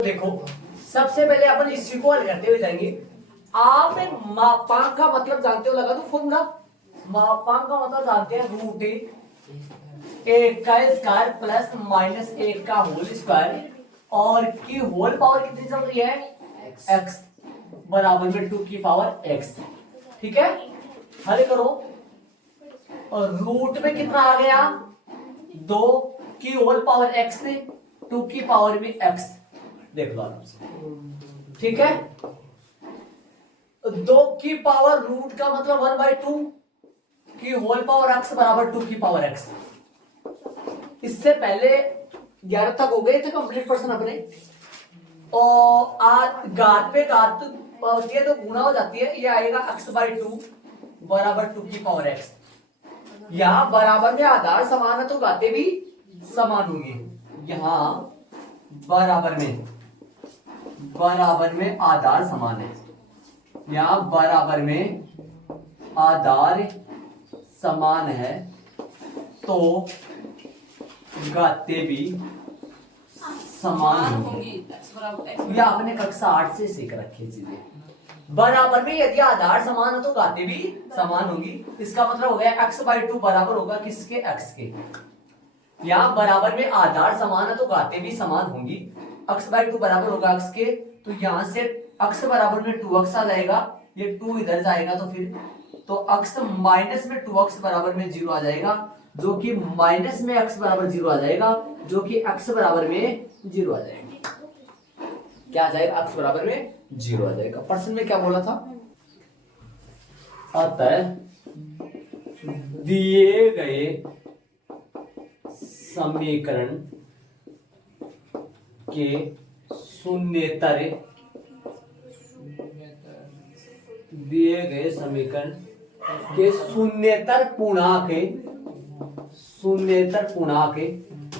देखो, सबसे पहले अपन इसी को हल करते हुए जाएंगे। आप मापांक का मतलब जानते हो, लगा दो फॉर्मूला। मापांक का मतलब जानते हैं, रूट एक का स्क्वायर प्लस माइनस एक का होल स्क्वायर और की होल पावर कितनी चल रही है, एक्स बराबर में 2 की पावर एक्स। ठीक है, हल करो और रूट में कितना आ गया, 2 की होल पावर एक्स से 2 की पावर में एक्स। देख लो आराम से। ठीक है, 2 की पावर रूट का मतलब 1/2 की होल पावर एक्स बराबर 2 की पावर एक्स। इससे पहले 11 तक हो गए थे कंप्लीट पर्सन अपने। और आज घात पे घात होती है तो गुणा हो जाती है, ये आएगा x/2 बराबर 2 की पावर x। यहां बराबर में आधार समान है तो घाते भी समान होंगे। यहां बराबर में आधार समान है, यहां बराबर में आधार समान है तो घाते भी समान होंगी। ये आपने कक्षा 8 से सीख रखी चीजें। बराबर में यदि आधार समान है तो घाते भी समान होंगी। इसका मतलब हो गया x/2 बराबर होगा किसके, x के। यहाँ बराबर में आधार समान है तो घाते भी समान होंगी। x/2 बराबर होगा x के, तो यहां से x बराबर में 2x आ जाएगा, ये 2 इधर जाएगा तो फिर तो x माइनस में 2x बराबर में 0 आ जाएगा, जो कि माइनस में x बराबर 0 आ जाएगा, जो कि x बराबर में 0 आ जाएगा। क्या आ जाएगा, x बराबर में 0 आ जाएगा। प्रश्न में क्या बोला था, अतः दिए गए समीकरण के शून्येतर, दिए गए समीकरण के शून्येतर पूर्णांक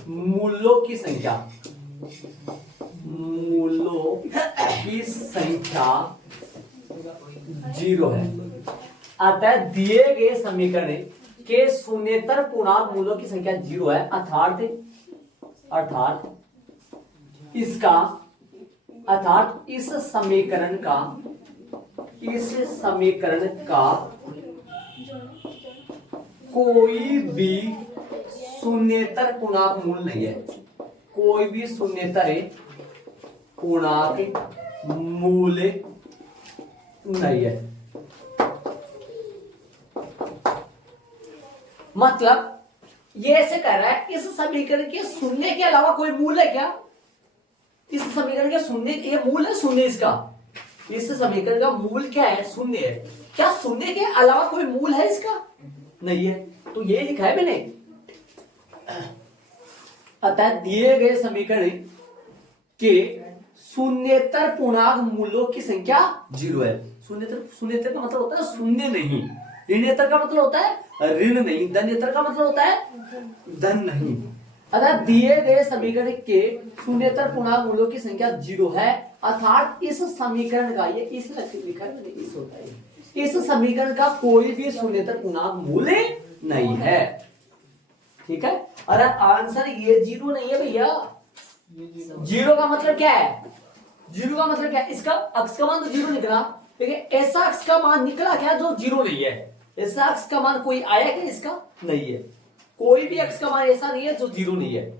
मूलों की संख्या, की संख्या 0 है। अतः दिए गए समीकरण के शून्येतर पूर्णांक मूलों की संख्या 0 है, अर्थात इस समीकरण का कोई भी शून्येतर पूर्णांक मूल नहीं है, कोई भी शून्येतर पूर्णांक मूल नहीं है। मतलब ये ऐसे कह रहा है, इस समीकरण के शून्य के अलावा कोई मूल है क्या? इस समीकरण के शून्य, ये मूल है शून्य इसका। इस समीकरण का मूल क्या है, शून्य है। क्या शून्य के अलावा कोई मूल है इसका? नहीं है, तो ये लिखा है मैंने। अतः दिए गए समीकरण के शून्येतर पूर्णांक मूलों की संख्या 0 है। शून्येतर का मतलब होता है शून्य नहीं, ऋणेतर का मतलब होता है ऋण नहीं, धनेतर का मतलब होता है धन नहीं। अतः दिए गए समीकरण के शून्येतर पूर्णांक मूलों की संख्या 0 है, अर्थात इस समीकरण का, ये इस लिखा है मैंने, इस होता है, इस समीकरण का कोई भी शून्येतर पूर्णांक मूल नहीं है। ठीक है, अरे आंसर ये 0 नहीं है भैया। 0 का मतलब क्या है, 0 का मतलब क्या है, इसका अक्ष का मान तो 0 निकला, लेकिन ऐसा अक्ष का मान निकला क्या जो 0 नहीं है? ऐसा अक्ष का मान कोई आया क्या इसका? नहीं है, कोई भी अक्ष का मान ऐसा नहीं है जो 0 नहीं है।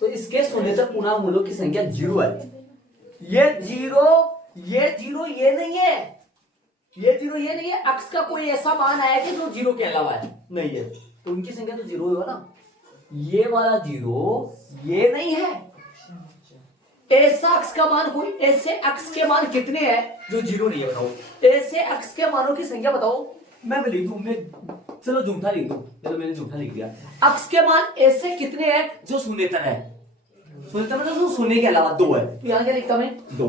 तो इसके शून्येतर पूर्णांक मूलों की संख्या 0 है। ये 0 ये नहीं है, ये 0 ये नहीं है, अक्ष का कोई ऐसा मान आया कि जो 0 के अलावा है, नहीं है, तो उनकी संख्या तो 0 होगा ना। ये वाला 0 ये नहीं है, ऐसा अक्ष का मान कोई, ऐसे अक्ष के मान कितने हैं जो 0 नहीं है, बताओ। ऐसे अक्ष के मानों की संख्या बताओ। मैं लिख दूं, चलो झूठा लिख दूं, चलो मैंने झूठा लिख दिया। अक्ष के मान ऐसे कितने हैं जो शून्येतर है, शून्येतर मतलब जो शून्य के अलावा 2 है, तो यहां क्या लिखता मैं 2।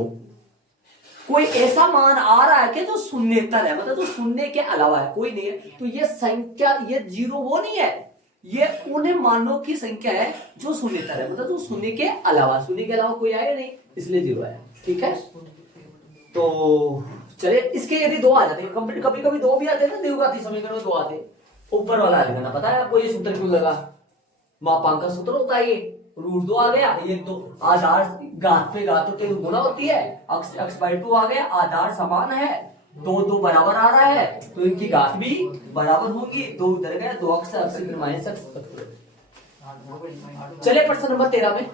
कोई ऐसा मान आ रहा है कि जो शून्येतर है, मतलब जो शून्य के अलावा है, कोई नहीं है, तो ये संख्या, ये 0 वो नहीं है, ये उन मानों की संख्या है जो शून्येतर है, मतलब जो शून्य के अलावा कोई आएगा नहीं, इसलिए 0 आया। ठीक है, तो चलिए इसके यदि 2 आ जाते हैं, कभी कभी 2 भी आते हैं ना, द्विघाती समीकरण में 2 आते हैं। ऊपर वाला हल करना पता है आपको, ये सूत्र क्यों लगा, मापांक का सूत्र होता है ये, √2 आ गया, ये तो आधार घात पे घात तो 3 गुना होती है, x/2 आ गया, आधार समान है, 2 बराबर आ रहा है तो इनकी घात भी बराबर होगी, 2 इधर गया, 2x फिर -x। चले प्रश्न नंबर 13 में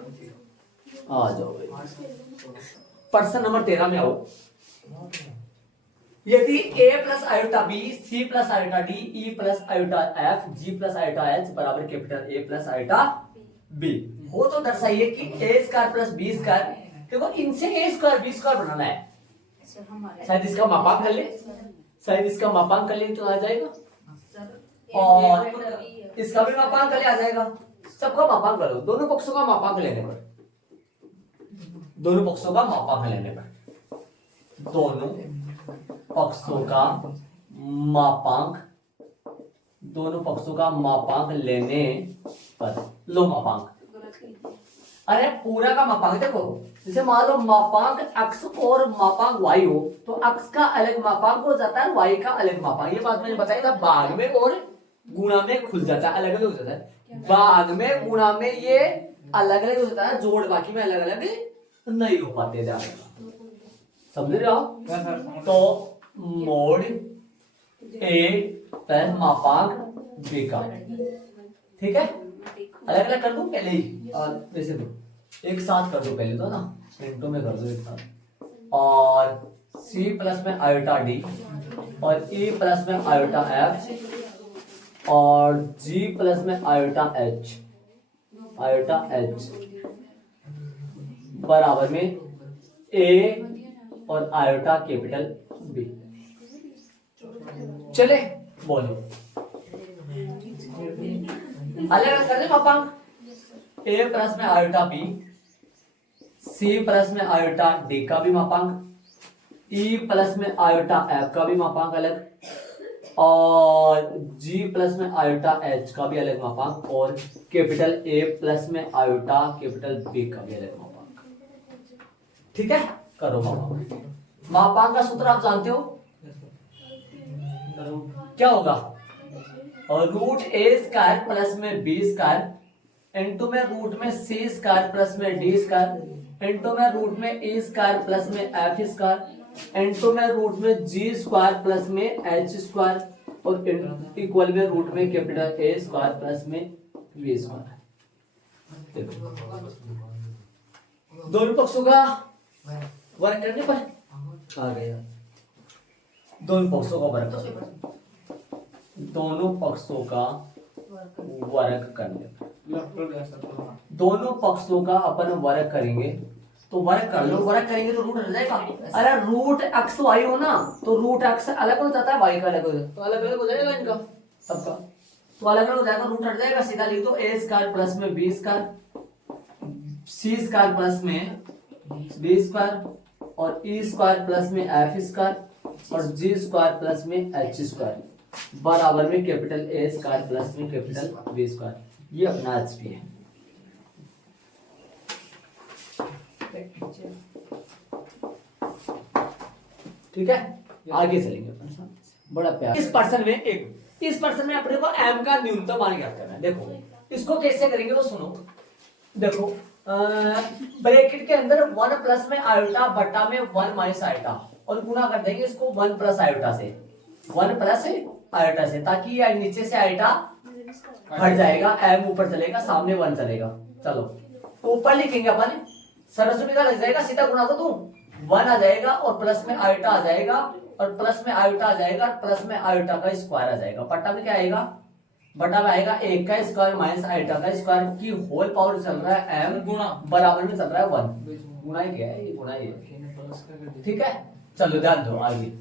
आ जाओ भाई। प्रश्न नंबर 13 में आओ। यदि a plus iota b, c plus iota d, e plus iota f, g plus iota h बराबर capital A plus iota b हो तो दर्शाइए कि a² प्लस b², देखो इनसे a²b² बनाना है। शायद इसका मापांक कर ले, शायद इसका मापांक कर ले तो आ जाएगा, और इसका भी मापांक कर ले आ जाएगा। सबका मापांक करो, दोनों पक्षों का मापांक लेने पर, दोनों पक्षों का मापांक लेने पर, दोनों पक्षों का मापांक, दोनों पक्षों का मापांक लेने पर, लो मापांक, अरे पूरा का मापांक देखो, जैसे मान लो मापांक x और मापांक y हो तो x का अलग मापांक हो जाता है, y का अलग मापांक। ये बात मैंने बताई था, भाग में और गुणा में खुल जाता है, अलग अलग हो जाता है, भाग में गुणा में ये अलग अलग हो जाता है, जोड़ बाकी में अलग अलग नहीं हो पाते, समझ रहे हो? तो मोड a प्लस मापांक b का, ठीक है, अलग अलग कर दूं पहले ही, और वैसे तो एक साथ कर दो पहले तो ना, मिनटों में कर दो एक साथ, और c प्लस में आयोटा d, और e प्लस में आयोटा f, और g प्लस में आयोटा h, बराबर में a और आयोटा कैपिटल b। चले बोलो, अलग अलग कर दे मापांक, a प्लस में आयोटा b, c प्लस में आयोटा d का भी मापांक, e प्लस में आयोटा f का भी मापांक अलग, और g प्लस में आयोटा h का भी अलग मापांक, और कैपिटल A प्लस में आयोटा कैपिटल B का भी अलग मापांक। ठीक है, करो मापांक। मापांक का सूत्र आप जानते हो, क्या होगा? और √a² प्लस में b² इंटू में रूट में c² प्लस में d² इंटू में रूट में e² प्लस में f² इंटू में रूट में g² प्लस में h² और इक्वल में रूट में कैपिटल A² प्लस में b²। दोनों पक्षों का वर्ग करने पर आ गया, दोनों पक्षों का वर्ग, दोनों पक्षों का वर्ग करने पर, दोनों पक्षों का अपन वर्ग करेंगे तो वर्ग कर लो, वर्ग करेंगे तो रूट हट जाएगा। अरे रूट x y हो ना तो रूट x अलग हो जाता है, y का अलग हो जाता है, तो अलग अलग हो जाएगा इनका सबका, तो अलग अलग हो जाएगा, रूट हट जाएगा, सीधा लिख दो a² प्लस में b² c² प्लस में b² और e² प्लस में f² और g² प्लस में h² बराबर में कैपिटल A² प्लस में कैपिटल b²। ये अपना HP है। ठीक है, आगे चलेंगे अपन, बड़ा प्यार। इस पर्सन में अपने को m का न्यूनतम मान ज्ञात करना है। देखो इसको कैसे करेंगे वो सुनो, देखो ब्रैकेट के अंदर 1 प्लस में आयोटा बटा में 1 माइनस आयोटा और गुणा कर देंगे इसको 1 प्लस आयोटा से, 1 प्लस आयोटा से, ताकि ये नीचे से आयोटा हट जाएगा, m ऊपर चलेगा, सामने 1 चलेगा। चलो ऊपर लिखेंगे अपन, सरल सुविधा लग जाएगा, सीधा गुणा को दूं 1 आ जाएगा और प्लस में आयोटा आ जाएगा और प्लस में आयोटा आ जाएगा और प्लस में आयोटा का स्क्वायर आ जाएगा, बटा में क्या आएगा, बटा में आएगा 1 का स्क्वायर माइनस आयोटा का स्क्वायर की होल पावर चल रहा है m गुणा बराबर में चल रहा है 1, गुणा ही क्या है, ये गुणा ही है। ठीक है, चलो ध्यान दो आगे,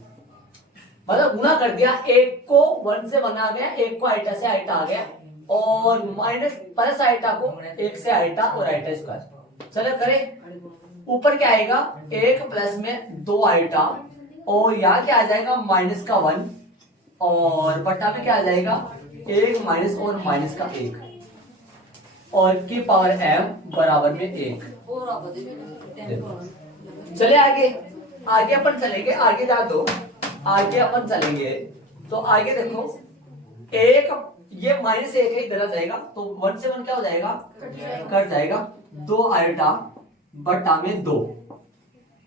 मतलब गुणा कर दिया, 1 को 1 से 1 आ गया, 1 को आयोटा से आयोटा आ गया और माइनस प्लस आयोटा को 1 से आयोटा और आयोटा स्क्वायर। चलो करें, ऊपर क्या आएगा 1 प्लस में 2 आयोटा और यहाँ क्या आ जाएगा माइनस का 1 और बटा में क्या आ जाएगा 1 माइनस और माइनस का 1 और की पावर m बराबर में 1। चले आगे, आगे अपन चलेंगे, आगे जा दो, आगे अपन चलेंगे तो आगे देखो 1 ये माइनस एक एक इधर जाएगा तो 1 से 1 क्या हो जाएगा, कट जाएगा। 2 आयोटा बटा में 2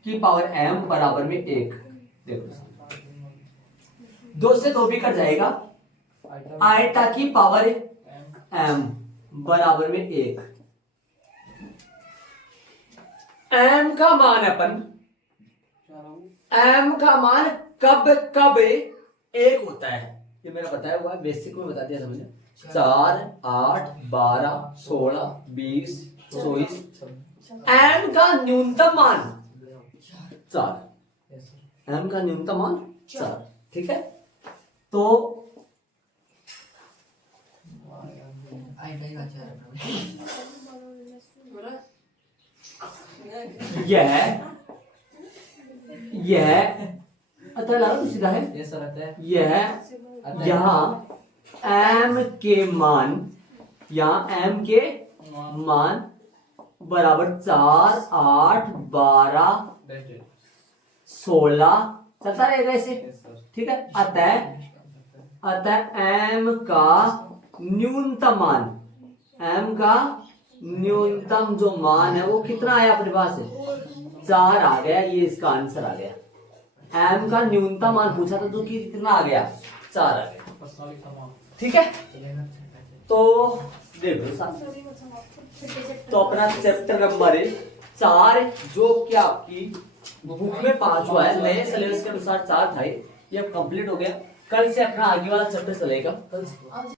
की पावर m बराबर में 1। देखो 2 से 2 भी कट जाएगा, आयोटा की पावर m बराबर में 1। m का मान अपन m का मान कब कब 1 होता है, ये मेरा बताया हुआ है, बेसिक में बता दिया था मैंने। 4 8 12 16 20 24 m का न्यूनतम मान 4, m का न्यूनतम मान 4। ठीक है, तो यह अतः लगा तो सीधा है, यह यहाँ m के मान, यहाँ m के मान बराबर 4 8 12 16 चलता रहेगा ऐसे। ठीक है, अतः m का न्यूनतम मान, m का न्यूनतम जो मान है वो कितना आया अपने पास है, 4 आ गया। ये इसका आंसर आ गया। m का न्यूनतम मान पूछा था तो कितना आ गया, 4 आ गया। ठीक है, तो देखो तो अपना चैप्टर नंबर 4 जो कि आपकी बुक में 5 हुआ है, नए सिलेबस के अनुसार 4 था, ये अब कंप्लीट हो गया। कल से अपना आगे वाला चैप्टर चलेगा। कल